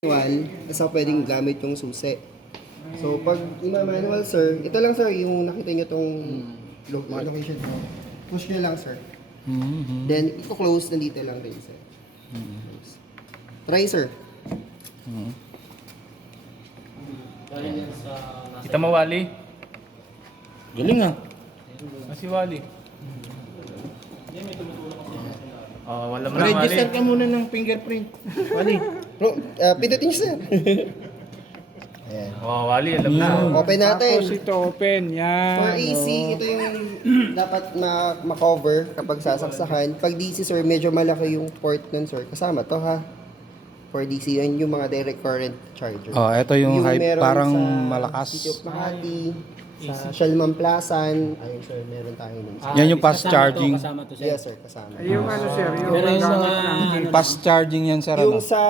manual, tapos ako pwedeng gamit yung susi. So, pag ima-manual, sir, ito lang, sir, yung nakita nyo tong location ko. Push nyo lang, sir. Then, i-close, nandito lang rin, sir. Try, sir. Kita mo, Wally? Galing ah. Si Wally. Oh, wala mo na, Wally. Register ka muna ng fingerprint. Wali. Bro, pindutin nyo, sir. Ayan. Oh, Wally, alam na. Open natin. Tapos ito open, yan. For AC, ito yung dapat ma-cover kapag sasaksakan. Pag DC, sir, medyo malaki yung port nun, sir. Kasama to, ha? For DC, yun yung mga direct current charger. Oh, ito yung high, meron parang sa malakas. City of Makati, sa Shalman Plasan. Ayun, sir, meron tayo nun. Yan yung fast charging. Kasama to, sir. Yes, sir, kasama. Yung ano sir, yung Pero yung gamit mga- ng Fast charging yan, sir. Yung Ano? sa...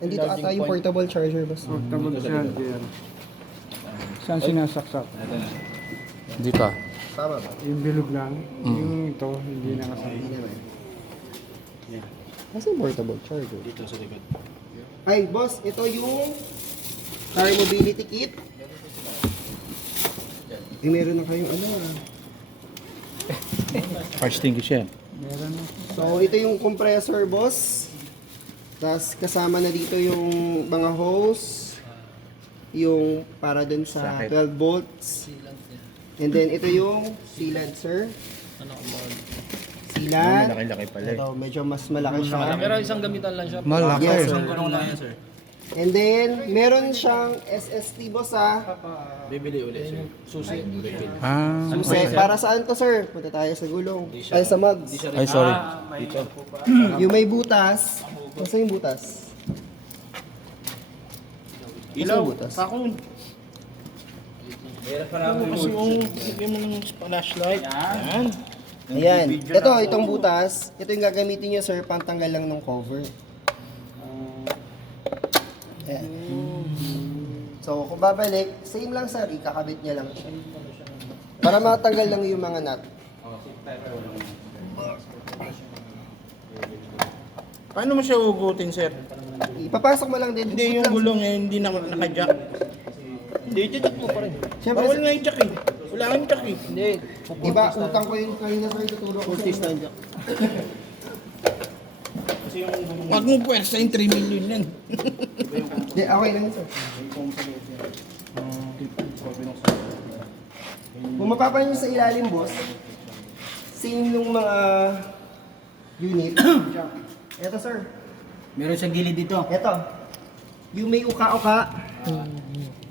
Nandito ata yung portable charger, boss. portable charger. Saan sinasaksak? Dito ah. Tama ba? Yung bilog lang. Yung ito, hindi nakasama. Hindi naman. Nasa yung portable charger? Dito sa likod. Ay, boss, ito yung car mobility kit. Meron na kayong ano ah. Fire extinguisher. Meron na. So, ito yung compressor, boss. Tapos, kasama na dito yung mga hose. Yung para dun sa 12 volts. And then, ito yung sealant, sir. Sealant. Malaki-laki pala eh. Ito, medyo mas malaki siya. Pero isang gamitan lang siya. Malaki. Yes, sir. Isang gulong lang yan, sir. And then, meron siyang SST, boss, ah. Bibili ulit, sir. Susi. Bibili. Ah. Susi. Para saan to, sir? Punta tayo sa gulong. Ay, sa mugs. Ay, sorry. Dito. Yung may butas. Kasi yung butas. Ilaw. yung butas? Pakon. Kasi yung lagyan mo ng flashlight. Yan. Ayan. Ito, itong butas. Ito yung gagamitin nyo, sir, pantanggal lang ng cover. Ayan. So, kung babalik, same lang, sir. Ikakabit niya lang siya. Para matanggal lang yung mga nut. Paano mo siya ugutin, sir? Ipapasok mo lang din. Hindi, yung gulong eh, hindi na naka-jack. Hindi, jack mo pa rin. Siyempre, Bawal nga yung jack eh. Wala kang jack eh. Hindi. Diba, utang ko yung kanina, sir, tuturo ko sa inyo. Huwag mo pwersa yung 3 million yan. Hindi, okay lang yun, sir. Kung mapapansin nyo sa ilalim, boss, same nung mga unit. Eto, sir. Meron siyang gilid dito. Eto. Yung may uka-uka,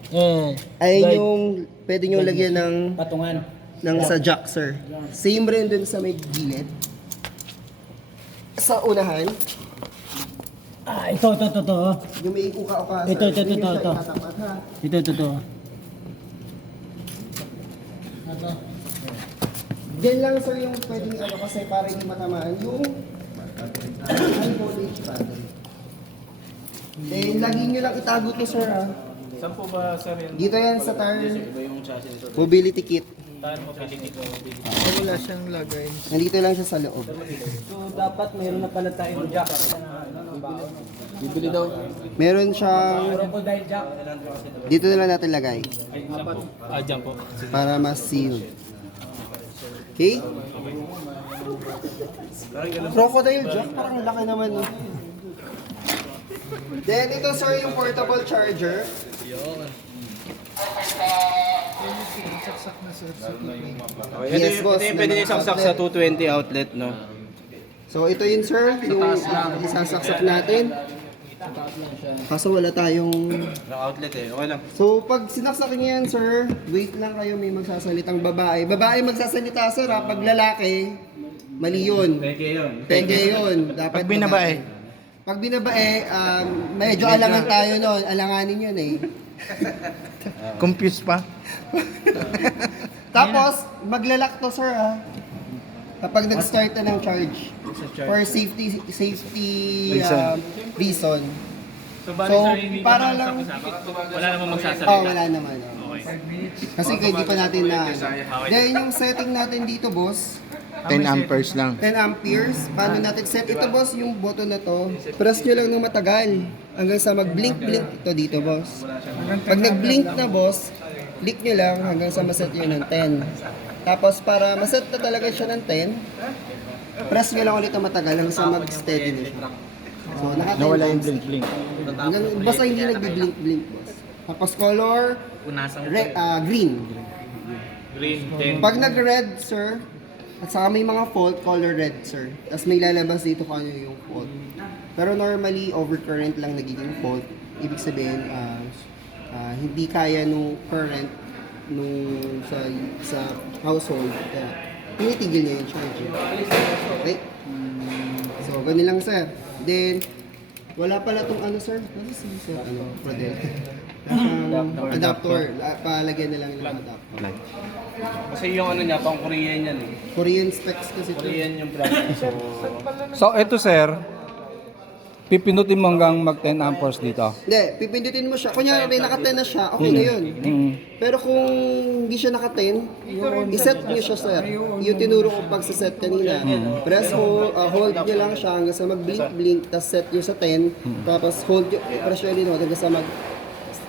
Eh. ay yung pwede nyo lagyan Patungan. ng sa jack, sir. Same rin dun sa may gilid. Sa unahan, Ah, ito. yung may uka-uka, sir. Ito. Yun yung siya itatapat, ha? Ito. Diyan lang, sir, yung pwedeng ano kasi para hindi matamaan yung high voltage battery. Then, lagi nyo lang itago to, sir, ha? Saan po ba, sir, yan? Dito yan sa tire Yung chassis nito. mobility kit. Saan mo pwede dito? Wala siyang lagay. Nandito lang siya sa loob. So, dapat mayroon na pala tayong jack. Bibili daw. Meron siyang... Crocodile jack. Dito na lang natin lagay. Ay, saan po? Ah, dyan po. Para mas sealed. Okay? Crocodile jack, parang laki naman. No? Then ito, sir, yung portable charger. Yes, boss. Ito yung pwede niya saksak sa 220 outlet, no? So ito yun, sir, yung isasaksak natin. Kaso wala tayong... Outlet eh, okay lang. So pag sinaksak niyo yan, sir, wait lang kayo, may magsasalitang babae. Babae magsasalita, sir, ha? Pag lalaki, mali yun. Peke yun. Pwede yun. Dapat Pag binabae? Pag binabae, medyo alangan tayo nun. Alanganin yun eh. Confused pa? Tapos, maglalak to, sir, ha? Kapag nag-start na ng charge. For safety reason. So, bali, So, sir, hindi para naman lang... wala namang magsasalita. Oh, wala naman. Oh. Okay. Kasi hindi pa natin na... Then, yung setting natin dito, boss, 10 amperes lang. 10 amperes. Paano natin set? Ito boss, yung button na to, press nyo lang ng matagal. Hanggang sa mag-blink-blink ito dito boss. Pag nag-blink na boss, click nyo lang hanggang sa maset nyo ng 10. Tapos para maset na talaga siya ng 10, press nyo lang ulit ng matagal hanggang sa mag-steady na siya. So naka 10 Nawala yung times. blink-blink. Basta hindi nagbi-blink-blink boss. Tapos color, green. Green 10. Pag nag-red, sir, at saka may mga fault, color red, sir. Tapos may lalabas dito kung ano yung fault. Pero normally, overcurrent lang nagiging fault. Ibig sabihin, hindi kaya nung current nung sa household. Tinitigil niya yung charger. Okay? So, ganun lang, sir. Then, wala pala tong ano, sir? Ano si sir? Ano? Prodel. Adapter. Palagyan na lang ng adapter. Kasi yung ano niya, pang Korean yan eh. Korean specs kasi ito. Korean yung brand. So, So, ito sir, pipindutin mo hanggang mag 10 amperes dito. Hindi, pipindutin mo siya. Kunyari may naka-10 na siya, okay na yun. Pero kung hindi siya naka-10, iset niyo siya, sir. Yung tinuro ko pag sa set kanina. Press hold niyo lang siya hanggang sa mag-blink-blink, tapos set niyo sa 10, tapos hold niyo, press niyo din hanggang sa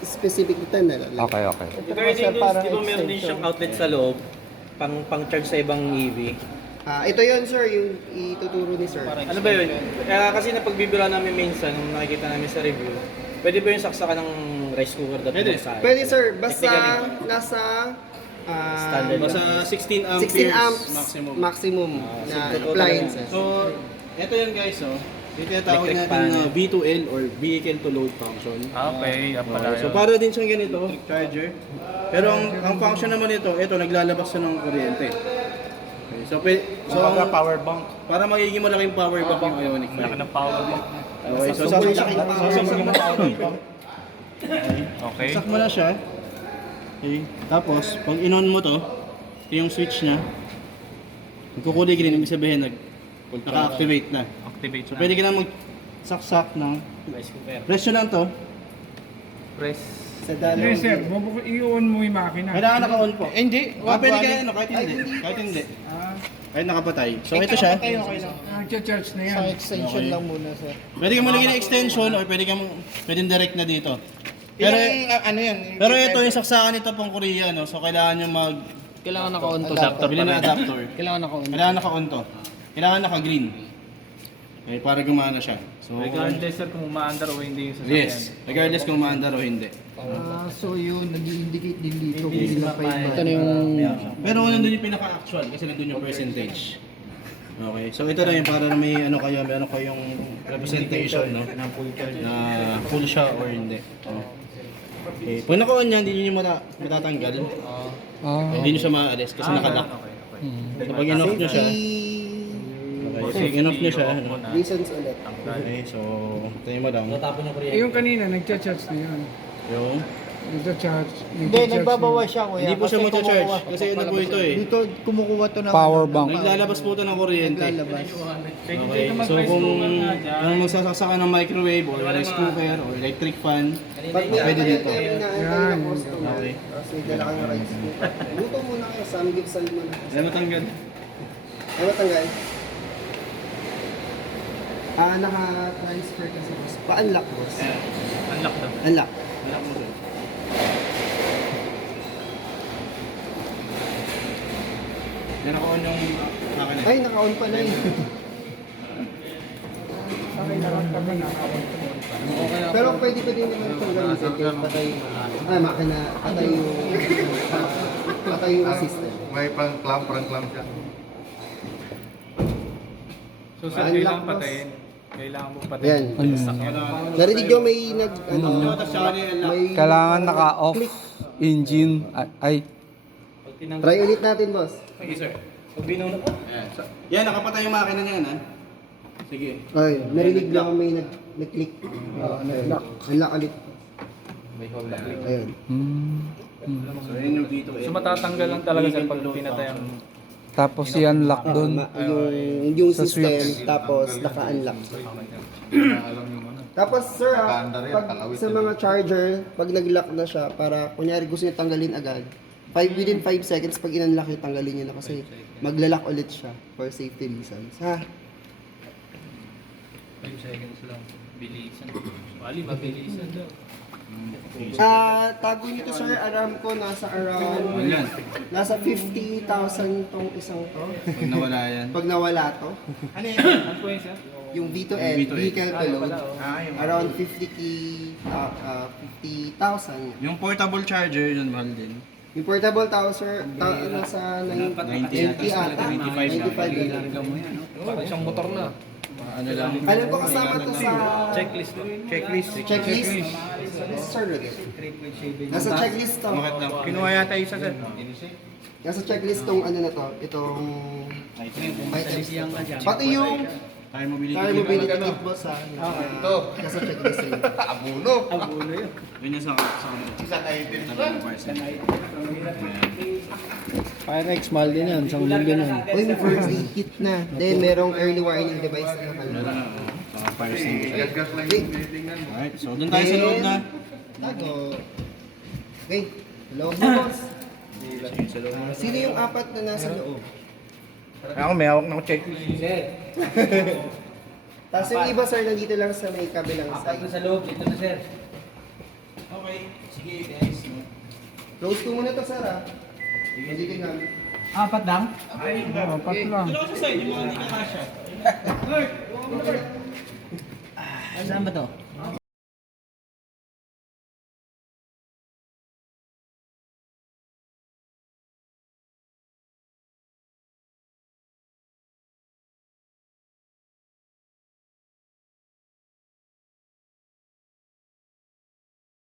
specific na 10 na lang. Okay, okay. regarding dun, di ba meron din siyang outlet sa loob, pang-charge sa ibang EV. Ito yun, sir, yung ituturo ni sir. Ano ba yun? Kasi napagbibira namin minsan, nung nakikita namin sa review, pwede ba yung saksakan ng rice cooker dapat sa Pwede, sir, basta nasa standard? Basta 16 amperes 16 amps maximum na appliances. So, ito yun guys, oh. Ito yung tawag natin na V2L or vehicle to load function. Okay, pala So, para din siyang ganito, charger. Pero ang function naman ito, naglalabas siya ng kuryente. Okay, so power bank. Para magiging malaking power bank yung Ioniq 5. Malaki ng power mo. Okay, so Okay. sak mo na siya. Okay. Tapos, pag in-on mo to, ito yung switch niya. Magkukulay green, ibig sabihin naka-activate na. Activate So, na. pwede ka na mag-saksak ng Rice cooker. press nyo lang to. Press. Sa dalawa. Hindi sir, i-on mo yung makina. Kailangan naka-on po. Hindi. Pwede ka kahit hindi. Kahit hindi. Kahit nakapatay. So, ito siya. Nag-charge na yan. Extension lang muna, sir. Pwede ka malagyan ng extension or pwede direct na dito. Pero, ano yan? pero ito yung saksakan nito pang Korea, no? So, kailangan nyo Kailangan naka-on to adapter bili ng adapter. Kailangan naka-on. Kailangan naka-on to. Kailangan naka-green. Okay, para gumana siya. So, Regardless sir kung umaandar o hindi yung sasakyan. yes. Regardless kung maandar o hindi. So yun, nag-indicate din dito kung ilan pa yung Ito na yung... Pero nandun yung pinaka-actual kasi nandun yung percentage. Okay, so ito na yung para na may ano kayong representation, no? Na full siya or hindi. Okay, pag naka-on yan, hindi nyo matatanggal. Hindi nyo siya maalis kasi naka-lock. So pag in-off nyo siya, okay, pag in-off nyo siya, reasons ulit. okay, so tayo mo lang. Yung kanina, nag-charge na yan. Yung, Nag-charge. Hindi, nagbabawas siya, kuya. hindi po siya mag-charge kasi ano po ito eh. Dito, kumukuha to ng Power bank. Naglalabas po ito ng kuryente. lalabas. Okay, so kung magsasaksa ka ng microwave or rice cooker or electric fan, pwede dito. Yan. Okay. Tapos may dala kang rice cooker. Luto muna kayo, samgipsal muna. Alam mo tanggal? Ano tanggal? Naka-transfer kasi boss. Pa-unlock boss. Unlock na. Unlock. Alam mo sir. Yan ako yung makina. Ay, naka-on pala eh. Pero pwede pa din naman itong gamitin kaya patay patay yung assistant. May pang-clamp siya. So sir, kailangan patayin. Kailangan mo patayin. Ayan. Narinig nyo may may Kailangan naka-off engine. Ay, try ulit natin, boss. Sige sir. Pag binuno ko. Yan, nakapatay yung makina niyan ha. Sige. Ay, narinig lang may nag-click. Unlock. Unlock ulit. Ayun. So yun yung dito eh. So matatanggal lang talaga sir pag pinatay ang... tapos i-unlock doon. Yung Sa system, switch. tapos naka-unlock. Tapos sir, pag sa mga charger, pag nag-lock na siya, para kunyari gusto niyo tanggalin agad, Within 5 seconds, pag in-unlock nyo, tanggalin nyo na kasi maglalak ulit siya for safety reasons. Ha? 5 seconds lang. Bilisan. Wali, mabilisan daw. Tago nyo to sir, aram ko nasa around, Yan. nasa 50,000 tong isang to. Pag nawala yan. Pag nawala to, Ano po yun, sir? yung V2L, Yung V2L. vehicle to load, around 50,000. Yung portable charger, yun mahal din. Yung portable tower sir, nasa 90 ata, 95 Ilarga mo yan, no? Parang isang motor na. Ano lang. Alam ko kasama to sa Checklist. checklist. Sir, nasa checklist to. Bakit lang? Kinuha yata isa, sir. Nasa checklist tong ano na to, itong items. Pati yung Tire mobility. tire mobility kit boss ha. Nasa checklist rin. Abuno. Yun yung sa Isang item. Pyrex, mahal din yan. 1,000 yan. Uy, may first aid kit na. Then, merong early warning device na nakalagay. Saka fire extinguisher. Gas lang yung tinitingnan mo. Alright, so doon tayo sa loob na. Tago. Okay, loob na boss. Sino yung apat na nasa loob? Ako may hawak na checklist. Tapos yung iba sir, nandito lang sa may kabilang Apat na side. sa loob, dito na sir. Okay, sige guys. Close ko muna to sir ha. Hindi namin. Apat lang? Apat lang. Saan ba to?